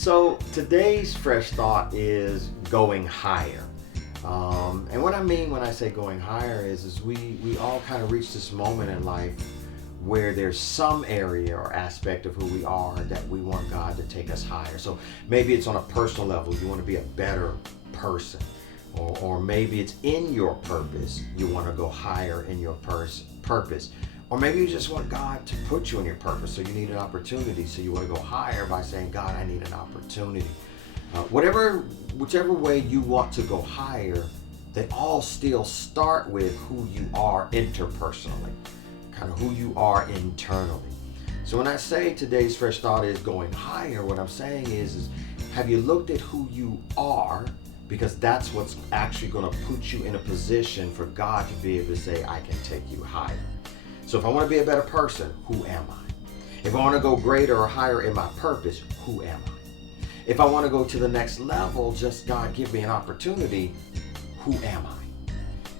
So today's fresh thought is going higher. And what I mean when I say going higher is we all kind of reach this moment in life where there's some area or aspect of who we are that we want God to take us higher. So maybe it's on a personal level, you want to be a better person. Or maybe it's in your purpose, you want to go higher in your purpose. Or maybe you just want God to put you in your purpose, so you need an opportunity. So you want to go higher by saying, God, I need an opportunity. Whichever way you want to go higher, they all still start with who you are interpersonally, kind of who you are internally. So when I say today's fresh thought is going higher, what I'm saying is have you looked at who you are? Because that's what's actually going to put you in a position for God to be able to say, I can take you higher. So if I want to be a better person, who am I? If I want to go greater or higher in my purpose, who am I? If I want to go to the next level, just God give me an opportunity, who am I?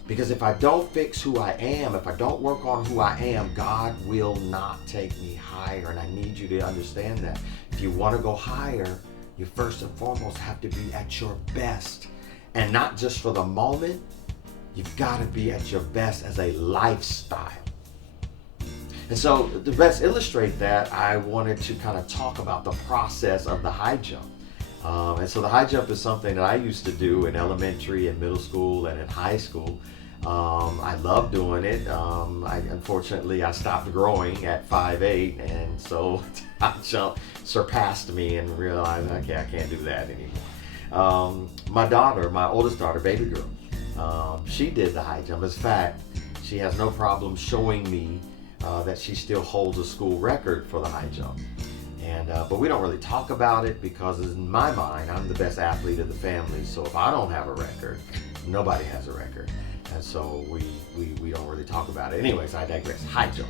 Because if I don't fix who I am, if I don't work on who I am, God will not take me higher. And I need you to understand that. If you want to go higher, you first and foremost have to be at your best. And not just for the moment, you've got to be at your best as a lifestyle. And so to best illustrate that, I wanted to kind of talk about the process of the high jump. And so the high jump is something that I used to do in elementary and middle school and in high school. I love doing it. Unfortunately, I stopped growing at 5'8", and so high jump surpassed me and realized, okay, I can't do that anymore. My daughter, my oldest daughter, baby girl, she did the high jump. In fact, she has no problem showing me that she still holds a school record for the high jump. But we don't really talk about it because in my mind, I'm the best athlete of the family. So if I don't have a record, nobody has a record. And so we don't really talk about it. Anyways, I digress. High jump.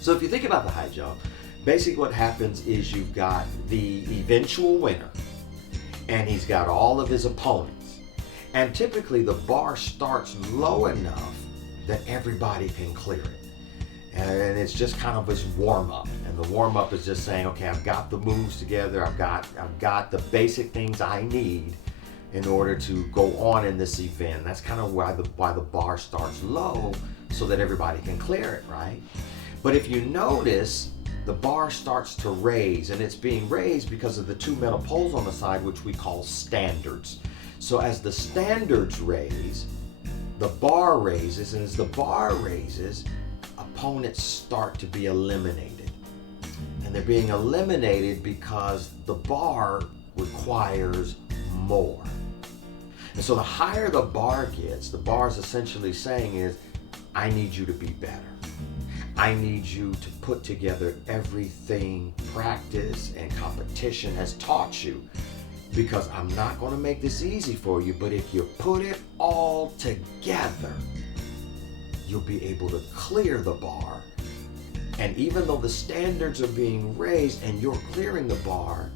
So if you think about the high jump, basically what happens is you've got the eventual winner and he's got all of his opponents. And typically the bar starts low enough that everybody can clear it. And it's just kind of this warm up. And the warm up is just saying, okay, I've got the moves together. I've got the basic things I need in order to go on in this event. That's kind of why the bar starts low so that everybody can clear it, right? But if you notice, the bar starts to raise, and it's being raised because of the two metal poles on the side, which we call standards. So as the standards raise, the bar raises, and as the bar raises, opponents start to be eliminated. And they're being eliminated because the bar requires more. And so the higher the bar gets, the bar is essentially saying is, I need you to be better. I need you to put together everything practice and competition has taught you, because I'm not going to make this easy for you, but if you put it all together, you'll be able to clear the bar. And even though the standards are being raised and you're clearing the bar,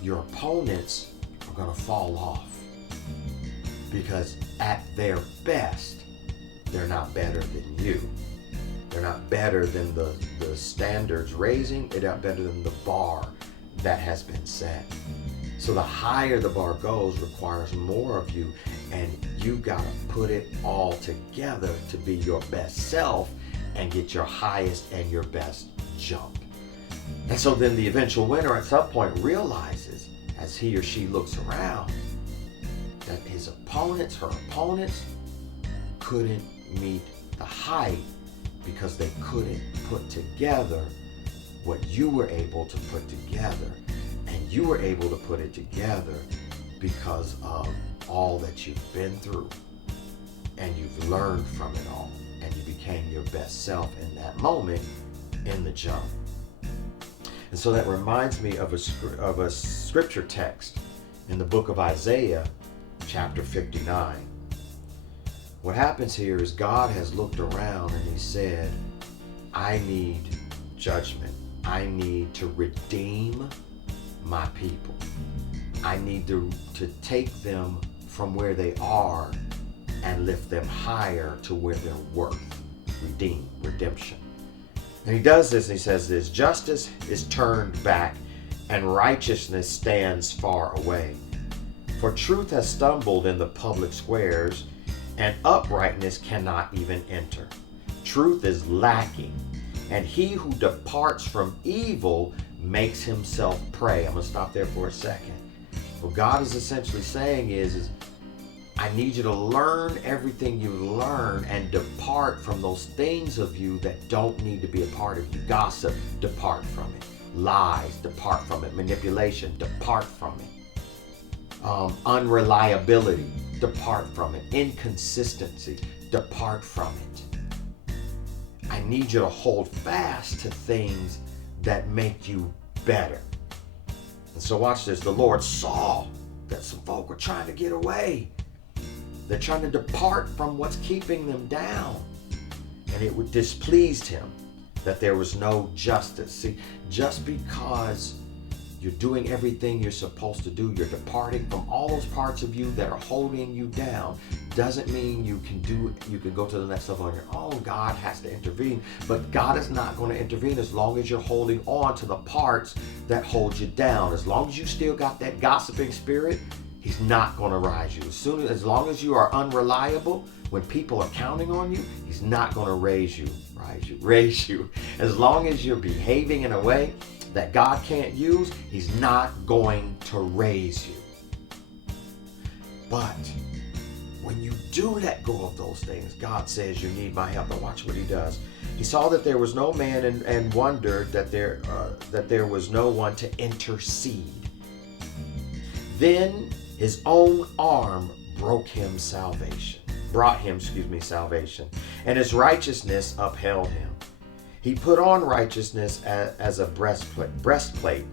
your opponents are going to fall off. Because at their best, they're not better than you. They're not better than the standards raising. They're not better than the bar that has been set. So the higher the bar goes requires more of you, and you got to put it all together to be your best self and get your highest and your best jump. And so then the eventual winner at some point realizes, as he or she looks around, that his opponents, her opponents, couldn't meet the height because they couldn't put together what you were able to put together. And you were able to put it together because of all that you've been through, and you've learned from it all, and you became your best self in that moment in the jump. And so that reminds me of a scripture text in the book of Isaiah, chapter 59. What happens here is God has looked around and he said, I need judgment. I need to redeem my people. I need to take them from where they are and lift them higher to where they're worth. Redemption. And he does this and he says this, justice is turned back and righteousness stands far away. For truth has stumbled in the public squares, and uprightness cannot even enter. Truth is lacking, and he who departs from evil makes himself prey. I'm going to stop there for a second. What God is essentially saying is I need you to learn everything you learn and depart from those things of you that don't need to be a part of you. Gossip, depart from it. Lies, depart from it. Manipulation, depart from it. Unreliability, depart from it. Inconsistency, depart from it. I need you to hold fast to things that make you better. And so watch this. The Lord saw that some folk were trying to get away. They're trying to depart from what's keeping them down. And it displeased him that there was no justice. See, just because you're doing everything you're supposed to do, you're departing from all those parts of you that are holding you down, doesn't mean you can go to the next level on your own. God has to intervene, but God is not going to intervene as long as you're holding on to the parts that hold you down. As long as you still got that gossiping spirit, he's not going to rise you. As long as you are unreliable, when people are counting on you, he's not going to raise you. As long as you're behaving in a way that God can't use, he's not going to raise you. But when you do let go of those things, God says you need my help. And watch what he does. He saw that there was no man and wondered that there was no one to intercede. Then his own arm brought him salvation, and his righteousness upheld him. He put on righteousness as a breastplate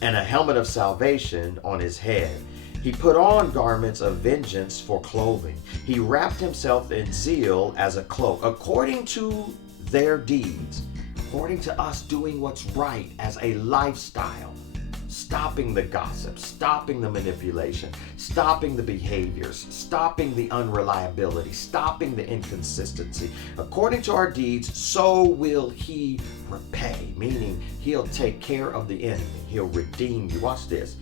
and a helmet of salvation on his head. He put on garments of vengeance for clothing. He wrapped himself in zeal as a cloak, according to their deeds, according to us doing what's right as a lifestyle. Stopping the gossip, stopping the manipulation, stopping the behaviors, stopping the unreliability, stopping the inconsistency. According to our deeds, so will he repay, meaning he'll take care of the enemy. He'll redeem you. Watch this.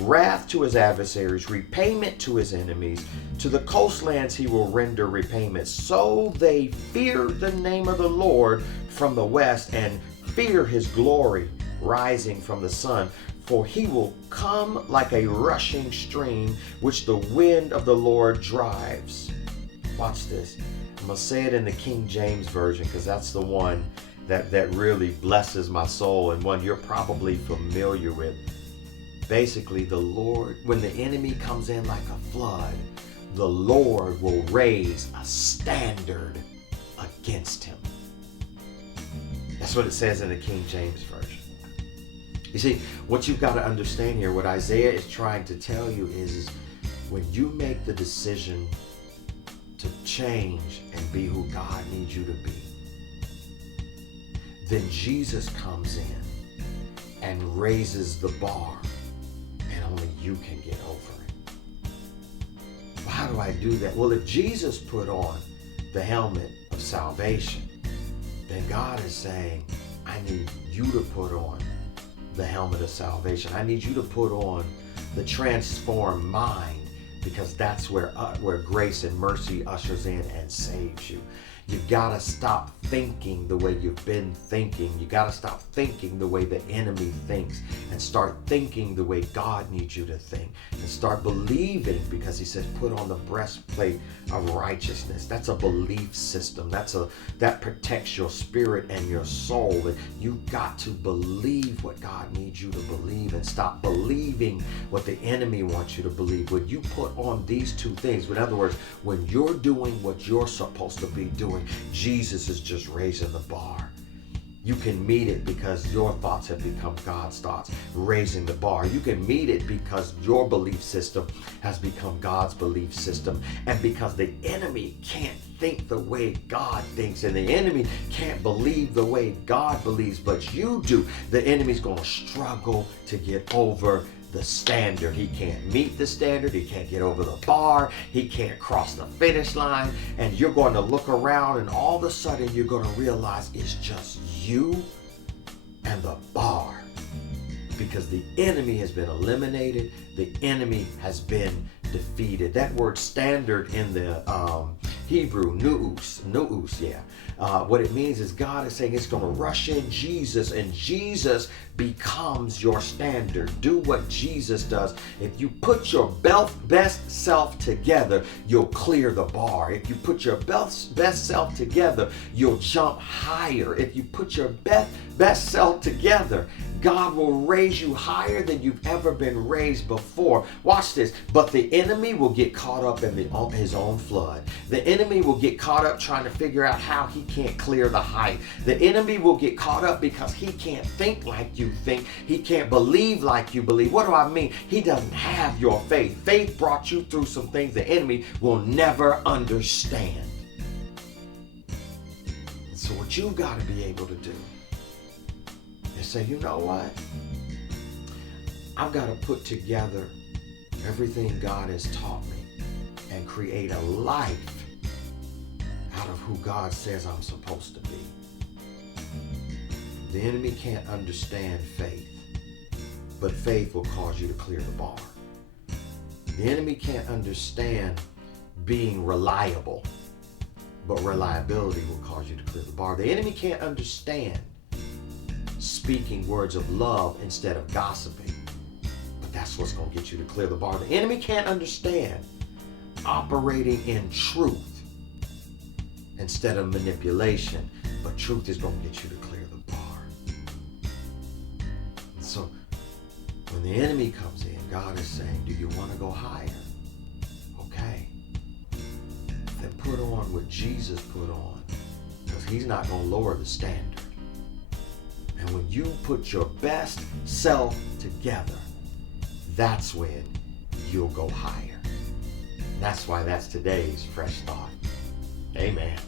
Wrath to his adversaries, repayment to his enemies. To the coastlands he will render repayment. So they fear the name of the Lord from the west and fear his glory rising from the sun. For he will come like a rushing stream, which the wind of the Lord drives. Watch this. I'm going to say it in the King James Version because that's the one that really blesses my soul and one you're probably familiar with. Basically, the Lord, when the enemy comes in like a flood, the Lord will raise a standard against him. That's what it says in the King James Version. You see, what you've got to understand here, what Isaiah is trying to tell you is when you make the decision to change and be who God needs you to be, then Jesus comes in and raises the bar, and only you can get over it. Well, how do I do that? Well, if Jesus put on the helmet of salvation, then God is saying, I need you to put on the helmet of salvation. I need you to put on the transformed mind, because that's where grace and mercy ushers in and saves you. You've got to stop thinking the way you've been thinking. You got to stop thinking the way the enemy thinks and start thinking the way God needs you to think, and start believing, because he says put on the breastplate of righteousness. That's a belief system. That protects your spirit and your soul. And you've got to believe what God needs you to believe and stop believing what the enemy wants you to believe. When you put on these two things, in other words, when you're doing what you're supposed to be doing, Jesus is just raising the bar. You can meet it because your thoughts have become God's thoughts, raising the bar. You can meet it because your belief system has become God's belief system, and because the enemy can't think the way God thinks, and the enemy can't believe the way God believes, but you do. The enemy's going to struggle to get over the standard. He can't meet the standard. He can't get over the bar. He can't cross the finish line. And you're going to look around, and all of a sudden you're going to realize it's just you and the bar. because the enemy has been eliminated. The enemy has been defeated. That word standard in the Hebrew, nous, yeah. What it means is God is saying it's going to rush in Jesus, and Jesus becomes your standard. Do what Jesus does. If you put your best self together, you'll clear the bar. If you put your best self together, you'll jump higher. If you put your best self together, God will raise you higher than you've ever been raised before. Watch this. But the enemy will get caught up in his own flood. The enemy will get caught up trying to figure out how he can't clear the height. The enemy will get caught up because he can't think like you think. He can't believe like you believe. What do I mean? He doesn't have your faith. Faith brought you through some things the enemy will never understand. And so what you've got to be able to do and say, you know what? I've got to put together everything God has taught me and create a life out of who God says I'm supposed to be. The enemy can't understand faith, but faith will cause you to clear the bar. The enemy can't understand being reliable, but reliability will cause you to clear the bar. The enemy can't understand speaking words of love instead of gossiping, but that's what's going to get you to clear the bar. The enemy can't understand operating in truth instead of manipulation, but truth is going to get you to clear the bar. And so when the enemy comes in, God is saying, do you want to go higher? Okay. Then put on what Jesus put on, because he's not going to lower the standard. And when you put your best self together, that's when you'll go higher. That's why that's today's fresh thought. Amen.